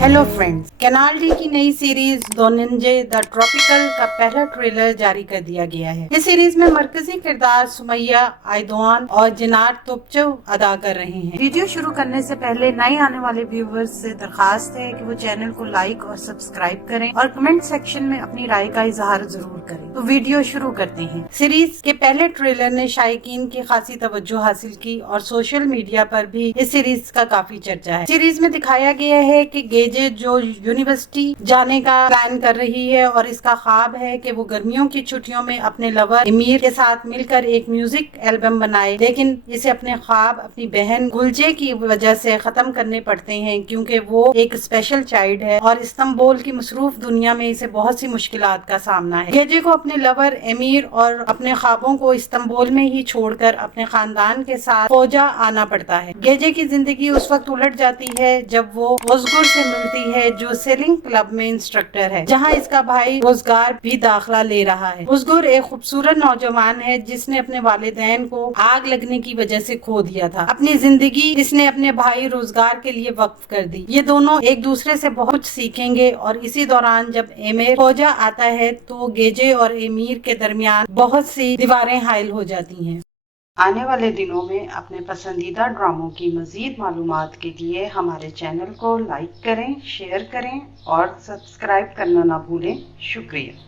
Hello friends, canal D की नई series दोनिंजे the tropical का पहला ट्रेलर जारी कर दिया गया है। इस सीरीज में मरकजी किरदार सुमैया आयदवान और जिनार तोपचो अदा कर रहे हैं। वीडियो शुरू करने से पहले नए आने वाले व्यूवर्स से दरखास्त है कि वो चैनल को लाइक और सब्सक्राइब करें और कमेंट सेक्शन में अपनी राय का इजहार जरूर करें। तो वीडियो शुरू करते हैं। सीरीज के पहले ट्रेलर ने शायकीन की खासी तवज्जो हासिल की और सोशल मीडिया पर भी इस सीरीज का काफी चर्चा है। सीरीज में दिखाया गया है कि गेजे जो यूनिवर्सिटी जाने का प्लान कर रही है और इसका ख्वाब है कि वो गर्मियों की छुट्टियों में अपने लवर एमीर के साथ मिलकर एक म्यूजिक एल्बम बनाए, लेकिन इसे अपने ख्वाब अपनी बहन गुलजे की वजह से खत्म करने पड़ते हैं क्योंकि वो एक स्पेशल चाइल्ड है और इस्तांबुल की मसरूफ दुनिया में इसे बहुत सी मुश्किलात का सामना है। गेजे को अपने लवर एमीर और अपने ख्वाबों को इस्तांबुल में ही छोड़कर अपने खानदान के साथ फौजा आना पड़ता है। गेजे की जिंदगी उस वक्त उलट जाती है जब वो ओज़गुर से मिलती है जो सेलिंग क्लब में इंस्ट्रक्टर है, जहां इसका भाई रोजगार भी दाखिला ले रहा है। ओज़गुर एक खूबसूरत नौजवान है जिसने अपने वालिदैन को आग लगने की वजह से खो दिया था। अपनी जिंदगी इसने अपने भाई रोजगार के लिए वक्फ कर दी। ये दोनों एक दूसरे से बहुत सीखेंगे और इसी दौरान जब एमिर फौजा आता है तो गेजे और एमीर के दरमियान बहुत सी दीवारें हाइल हो जाती हैं। आने वाले दिनों में अपने पसंदीदा ड्रामों की मजीद मालूमात के लिए हमारे चैनल को लाइक करें, शेयर करें और सब्सक्राइब करना ना भूलें। शुक्रिया।